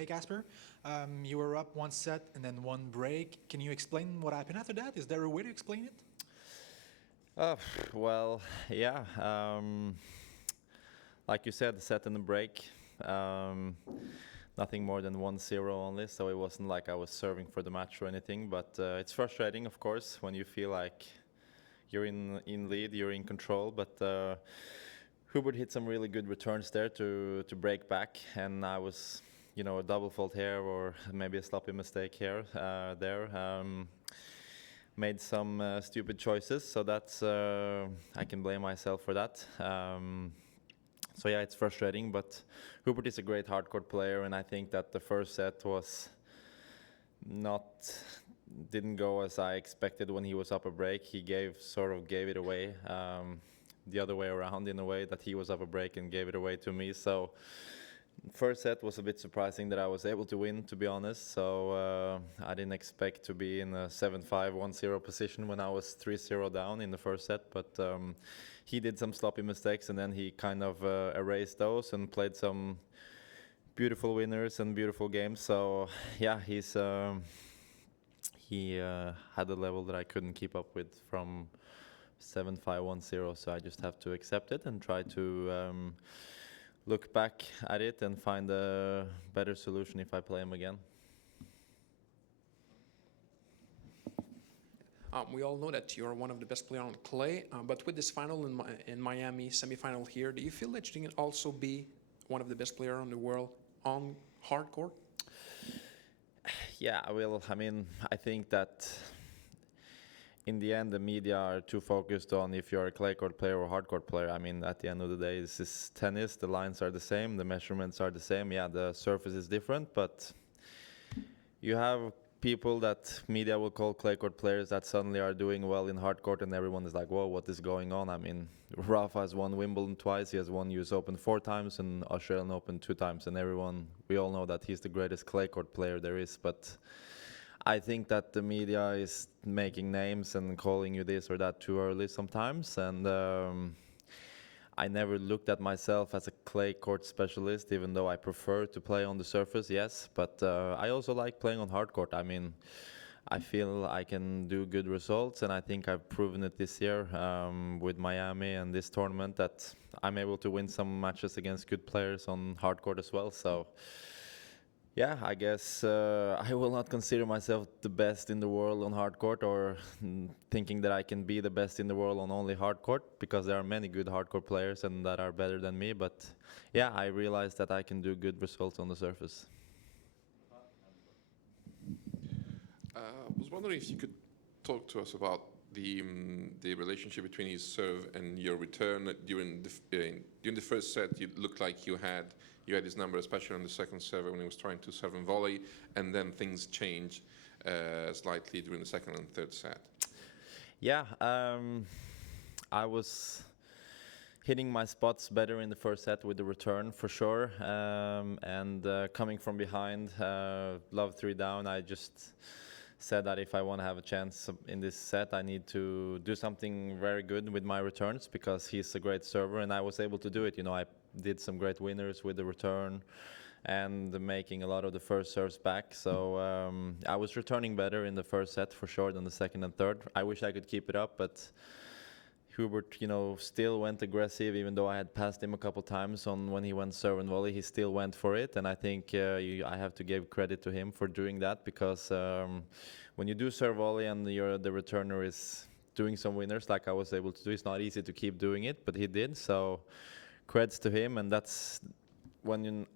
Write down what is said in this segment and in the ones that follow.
Hey Casper, you were up one set and then one break. Can you explain what happened after that? Is there a way to explain it? Uh, well, yeah. Like you said, set and a break. Um, Nothing more than 1-0 only, so it wasn't like I was serving for the match or anything. But it's frustrating, of course, when you feel like you're in lead, you're in control. But Hubert hit some really good returns there to break back, and I was, a double fault here or maybe a sloppy mistake here there. Made some stupid choices, so that's I can blame myself for that. So yeah, it's frustrating, but Hubert is a great hardcourt player, and I think that the first set not didn't go as I expected when he was up a break. He sort of gave it away the other way around in a way that he was up a break and gave it away to me. So first set was a bit surprising that I was able to win, to be honest. So I didn't expect to be in a 7-5, 1-0 position when I was 3-0 down in the first set. But he did some sloppy mistakes, and then he kind of erased those and played some beautiful winners and beautiful games. So yeah, he had a level that I couldn't keep up with from 7-5, 1-0. So I just have to accept it and try to look back at it and find a better solution if I play him again. We all know that you're one of the best players on clay, but with this final in Miami, semifinal here, do you feel that you can also be one of the best players in the world on hard court? Yeah, well, I mean, I think that in the end, the media are too focused on if you're a clay court player or hard court player. I mean, at the end of the day, this is tennis. The lines are the same. The measurements are the same. Yeah, the surface is different, but you have people that media will call clay court players that suddenly are doing well in hard court, and everyone is like, whoa, what is going on? I mean, Rafa has won Wimbledon twice. He has won US Open 4 times and Australian Open 2 times, and we all know that he's the greatest clay court player there is, but I think that the media is making names and calling you this or that too early sometimes, and I never looked at myself as a clay court specialist, even though I prefer to play on the surface, yes, but I also like playing on hard court. I mean, I feel I can do good results, and I think I've proven it this year with Miami and this tournament that I'm able to win some matches against good players on hard court as well, so yeah, I guess I will not consider myself the best in the world on hard court or thinking that I can be the best in the world on only hard court, because there are many good hard court players and that are better than me. But yeah, I realize that I can do good results on the surface. I was wondering if you could talk to us about the relationship between his serve and your return during the first set. It looked like you had his number, especially on the second serve when he was trying to serve and volley, and then things changed slightly during the second and third set. Yeah, I was hitting my spots better in the first set with the return for sure, and coming from behind, love 3 down, I just said that if I want to have a chance in this set, I need to do something very good with my returns, because he's a great server, and I was able to do it. I did some great winners with the return and making a lot of the first serves back. So I was returning better in the first set for sure than the second and third. I wish I could keep it up, but Hubert, still went aggressive, even though I had passed him a couple times on when he went serve and volley. He still went for it, and I think I have to give credit to him for doing that, because when you do serve volley and the returner is doing some winners like I was able to do, it's not easy to keep doing it, but he did. So creds to him, and that's when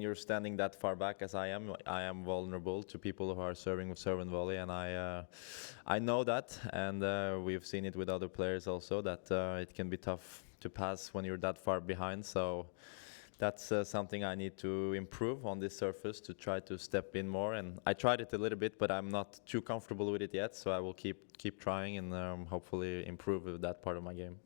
you're standing that far back as I am vulnerable to people who are serving with serve and volley, and I know that, and we've seen it with other players also, that it can be tough to pass when you're that far behind. So that's something I need to improve on this surface, to try to step in more. And I tried it a little bit, but I'm not too comfortable with it yet, so I will keep trying and hopefully improve with that part of my game.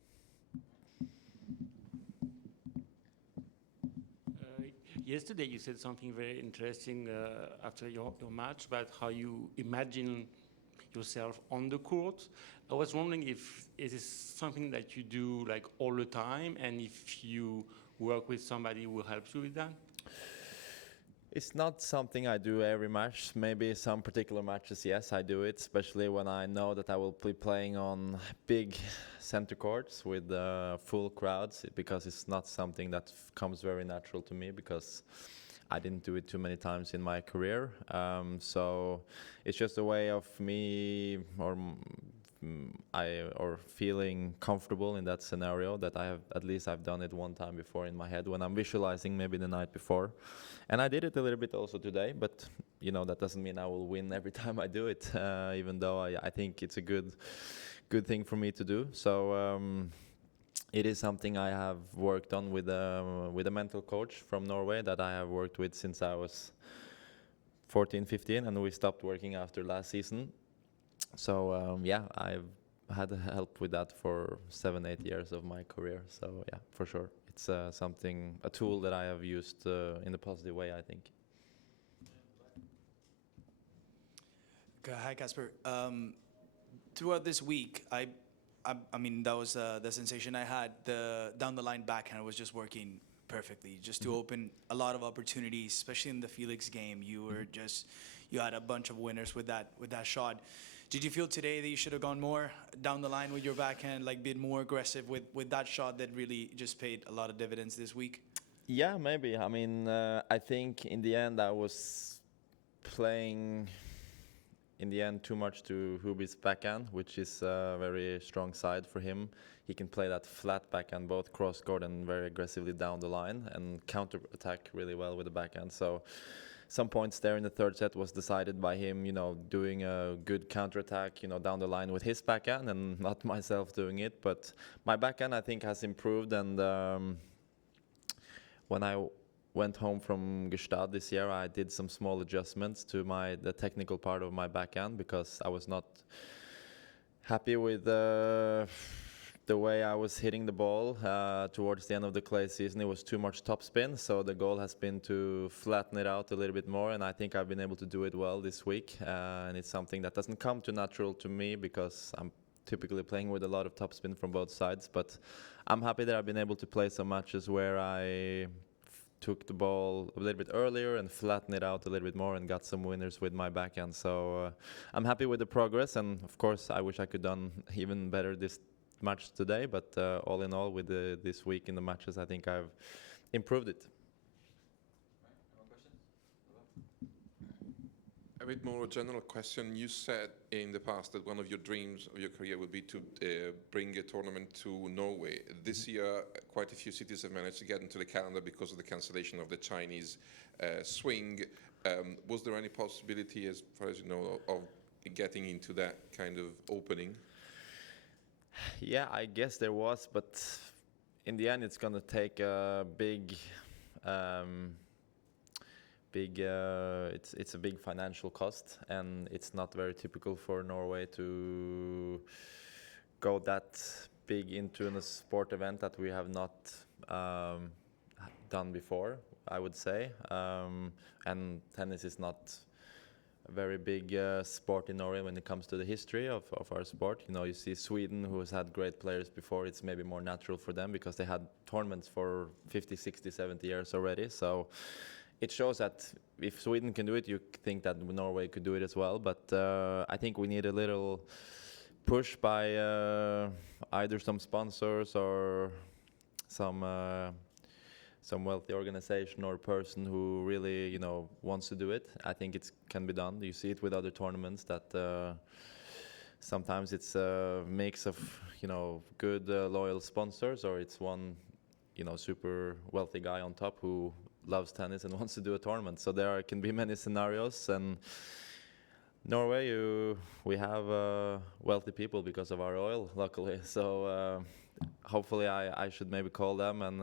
Yesterday you said something very interesting after your match about how you imagine yourself on the court. I was wondering if it is something that you do like all the time, and if you work with somebody who helps you with that? It's not something I do every match. Maybe some particular matches, yes, I do it, especially when I know that I will be playing on big center courts with full crowds, because it's not something that comes very natural to me, because I didn't do it too many times in my career. So it's just a way of me, or feeling comfortable in that scenario, that at least I've done it one time before in my head when I'm visualizing maybe the night before. And I did it a little bit also today, but that doesn't mean I will win every time I do it, even though I think it's a good thing for me to do. So it is something I have worked on with a mental coach from Norway that I have worked with since I was 14, 15, and we stopped working after last season. So I've had help with that for 7, 8 years of my career. So yeah, for sure, it's a tool that I have used in a positive way, I think. Hi, Casper. Throughout this week, I mean, that was the sensation I had. The down the line backhand was just working perfectly, just to open a lot of opportunities, especially in the Felix game. You had a bunch of winners with that shot. Did you feel today that you should have gone more down the line with your backhand, like been more aggressive with that shot that really just paid a lot of dividends this week? Yeah, maybe. I mean, I think in the end I was playing too much to Hubert's backhand, which is a very strong side for him. He can play that flat backhand, both cross-court and very aggressively down the line, and counter-attack really well with the backhand. So some points there in the third set was decided by him, doing a good counter-attack, down the line with his backhand, and not myself doing it. But my backhand, I think, has improved, and when I went home from Gstaad this year, I did some small adjustments to the technical part of my backhand, because I was not happy with the way I was hitting the ball towards the end of the clay season. It was too much topspin, so the goal has been to flatten it out a little bit more, and I think I've been able to do it well this week. And it's something that doesn't come too natural to me, because I'm typically playing with a lot of topspin from both sides. But I'm happy that I've been able to play some matches where I took the ball a little bit earlier and flattened it out a little bit more and got some winners with my backhand. So I'm happy with the progress, and of course I wish I could done even better this match today, but all in all, with this week in the matches, I think I've improved it. A bit more general question. You said in the past that one of your dreams of your career would be to bring a tournament to Norway. This year, quite a few cities have managed to get into the calendar because of the cancellation of the Chinese swing. Was there any possibility, as far as you know, of getting into that kind of opening? Yeah, I guess there was, but in the end, it's going to take a it's a big financial cost, and it's not very typical for Norway to go that big into a sport event that we have not done before, I would say. And tennis is not a very big sport in Norway when it comes to the history of our sport. You see Sweden, who has had great players before. It's maybe more natural for them because they had tournaments for 50, 60, 70 years already. So it shows that if Sweden can do it, you think that Norway could do it as well. But I think we need a little push by either some sponsors or some wealthy organization or person who really, wants to do it. I think it can be done. You see it with other tournaments that sometimes it's a mix of, good loyal sponsors, or it's one, super wealthy guy on top who loves tennis and wants to do a tournament. So there can be many scenarios, and Norway, we have wealthy people because of our oil, luckily. So hopefully I should maybe call them and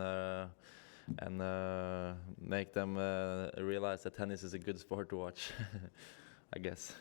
make them realize that tennis is a good sport to watch, I guess.